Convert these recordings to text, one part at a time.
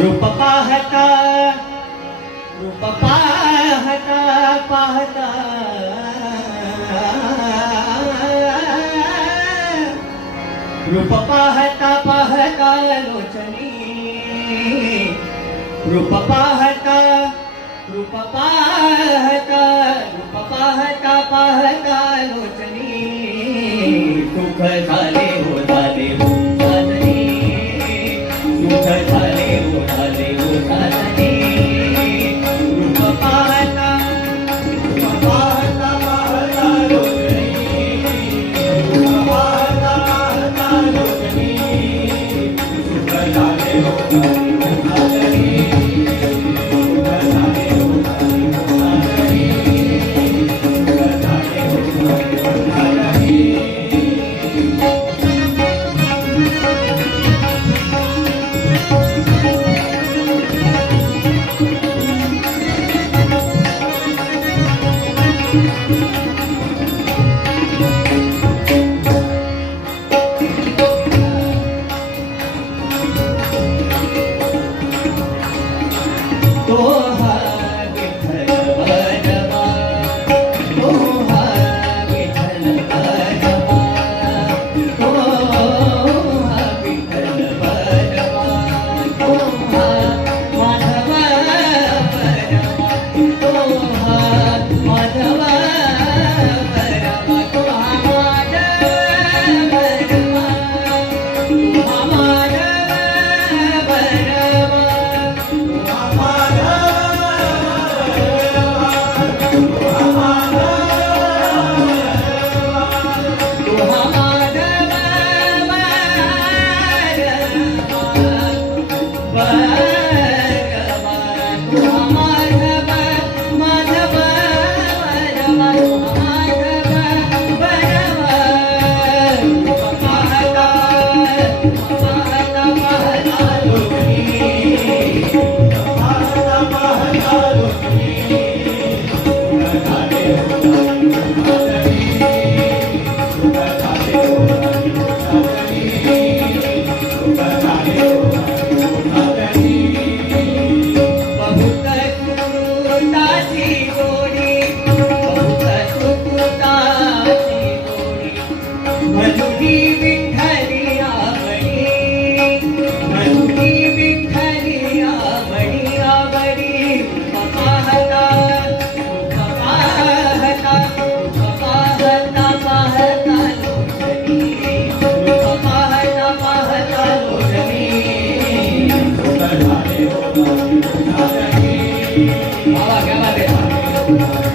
रूप पाहता रूप पाहता पाहता रूप पाहता पाहता लोचनी रूप पाहता रूप पाहता रूप पाहता पाहता लोचनी सुख झाले हो झाले हो झाले। सुख झाले हो झाले हो झाले। रूप पाहता रूप पाहता पाहता लोचनी रूप पाहता पाहता लोचनी सुख झाले हो झाले हो झाले।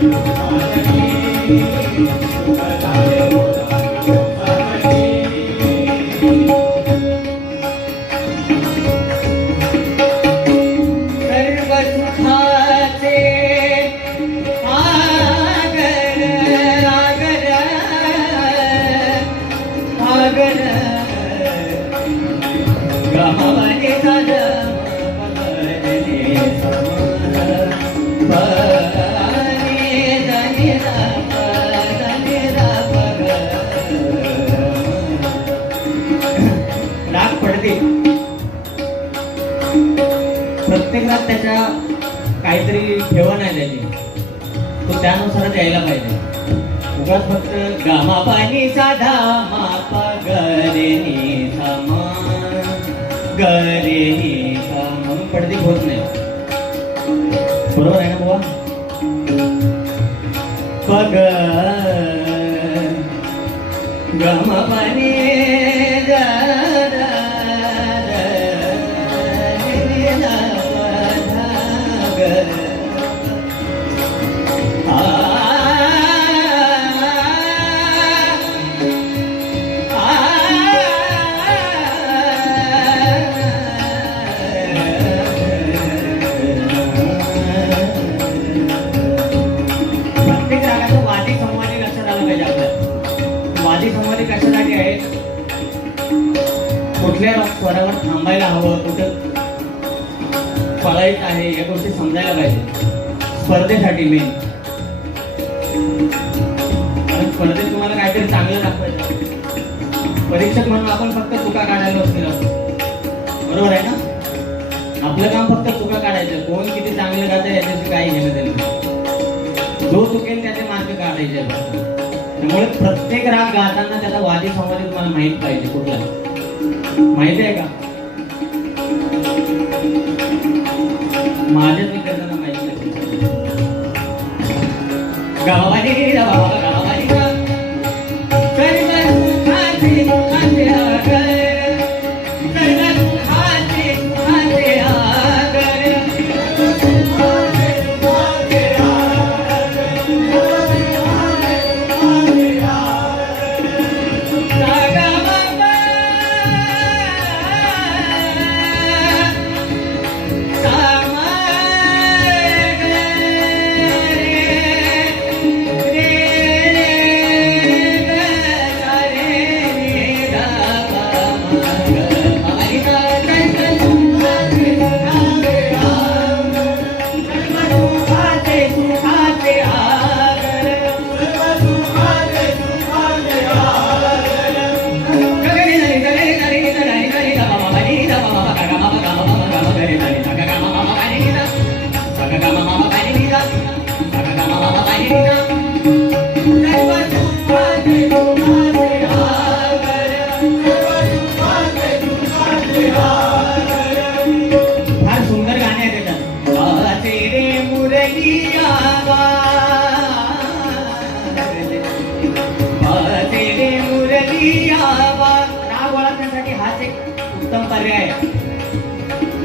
है सर्व प्रत्येकात त्याच्या काहीतरी ठेवण आहे त्याची. तो त्यानुसारच यायला पाहिजे. उगाच फक्त गामा पाणी साधा मापा गरे नि गरे नि सम पडते होत नाही. बरोबर आहे ना बुवा? पग गमा पाणी परीक्षक म्हणून आपण फक्त चुका काढायला बसलेलो असतो बरोबर आहे ना आपलं काम फक्त चुका काढायचं. कोण किती चांगलं गाते याच्याशी काही घेणं त्यांना जो चुकेल त्याचे मार्ग काढायचे. त्यामुळे प्रत्येक राग गाताना त्याचा वादी संवादी तुम्हाला माहीत पाहिजे. कुठला? माहिती आहे का? माझ्याच माहिती गावाने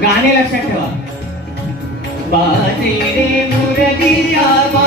गाने लक्षात ठेवा बाजरे मुरलिया बा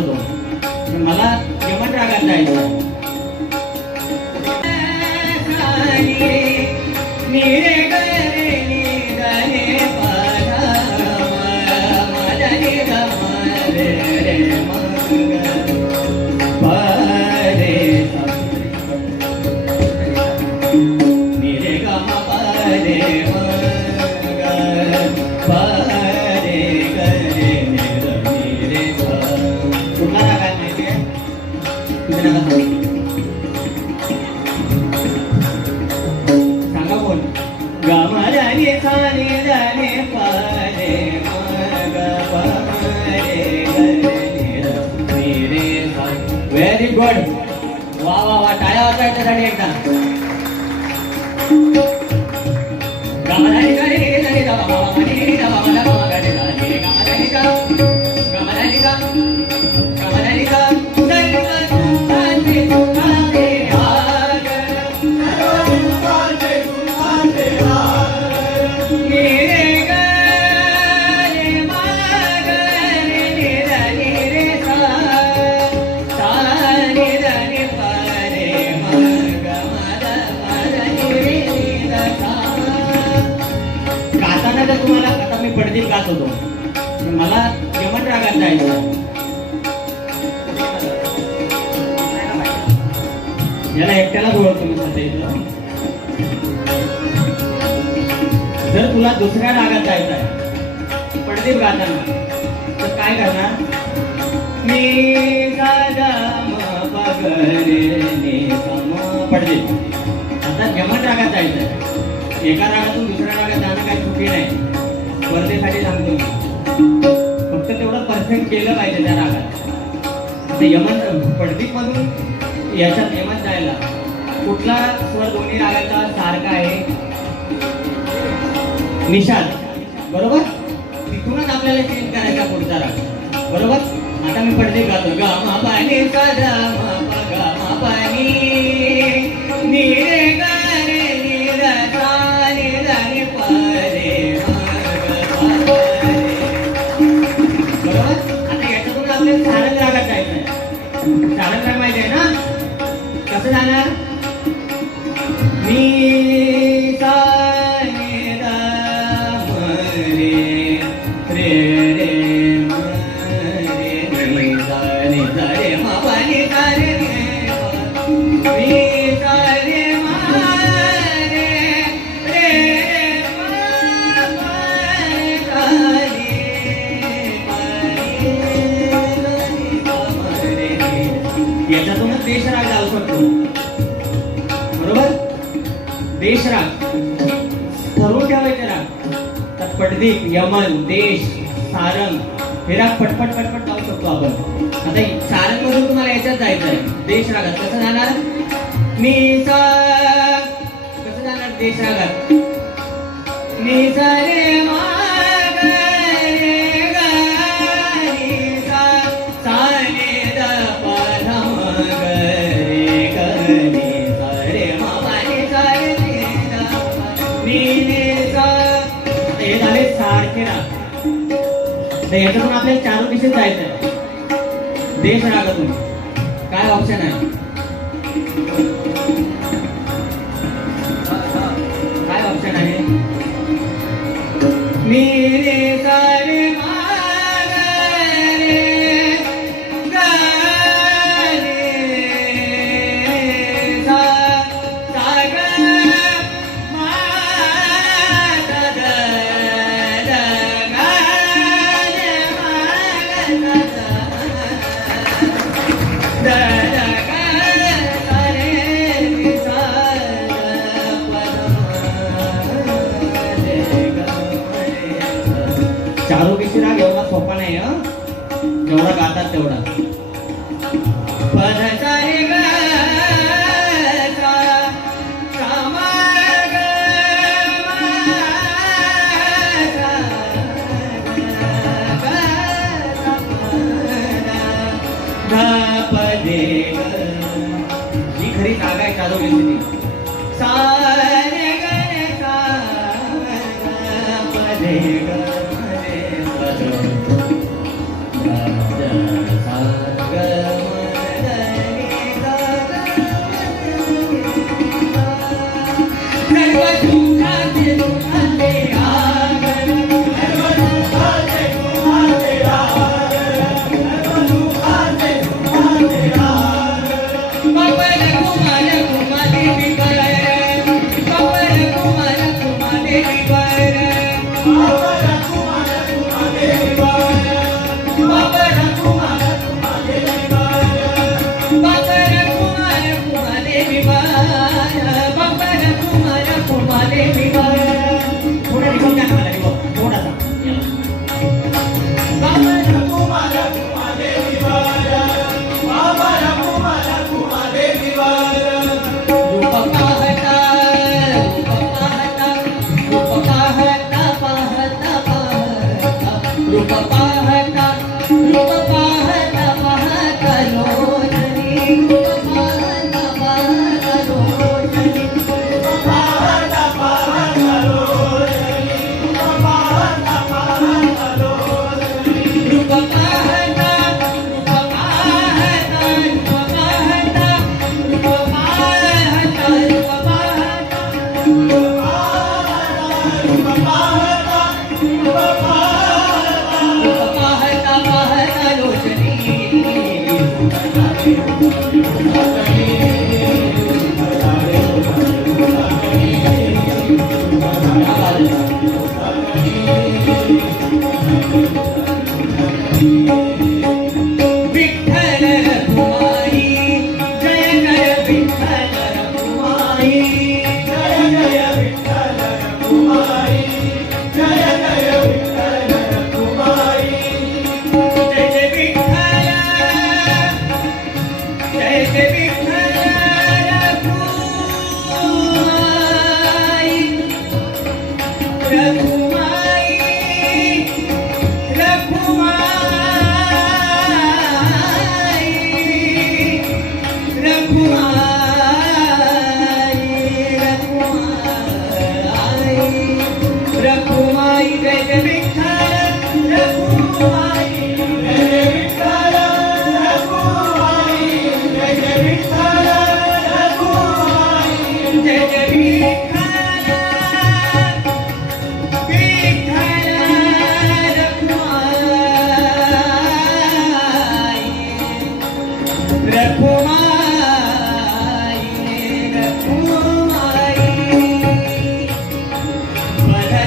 होतो मला जेवण रागात जायचं याला एकट्याला ओळखतो मी सध्या जर तुला दुसऱ्या रागात जायचं आहे पडदीप गाताना तर काय करणार? मी पडदीप. आता जमत रागात जायचं आहे एका रागातून दुसऱ्या रागात जाणं काही चुकी नाही. स्पर्धेसाठी सांगतो फक्त तेवढं परफेक्ट केलं पाहिजे त्या रागात. यमन पडदीप मधून याच्यात कुठला स्वर दोन्ही रागाचा सारखा आहे? निषाद. बरोबर? तिथूनच आपल्याला चेंज करायचा पुढचा राग. बरोबर? आता मी पडदे गातो गा मा पाणी गा मा पाणी नी. गा रे नी रा रे गा पा रे. बरोबर? आता याच्यातून आपल्याला सारंग रागात जायचं आहे सारंग राग माहिती आहे ना? कसं जाणार? म तर यमन देश सारंग हे राग पटपट पटपट जाऊ शकतो आपण. आता सारंग मधून तुम्हाला याच्यात जायचं आहे देश रागात. कसं जाणार? मी सा कसं जाणार? देश रागात. मी सा रे तर याच्यातून आपल्याला चार दिशेत जायचं आहे देश रागातून काय ऑप्शन आहे? चारू सा. राग एवढा सोपा नाही हं? जेवढा गातात तेवढा. ही खरी जागा आहे चारोकीची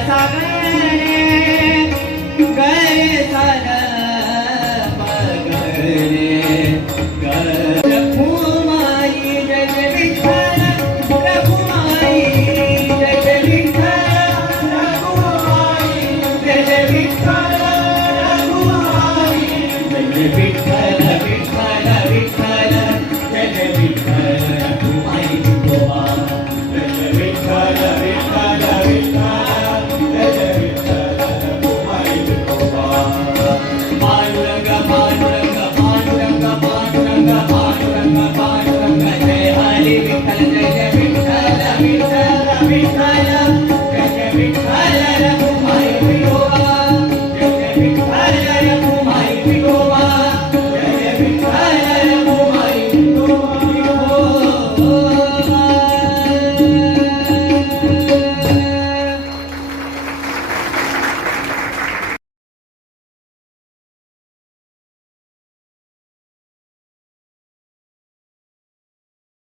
saber.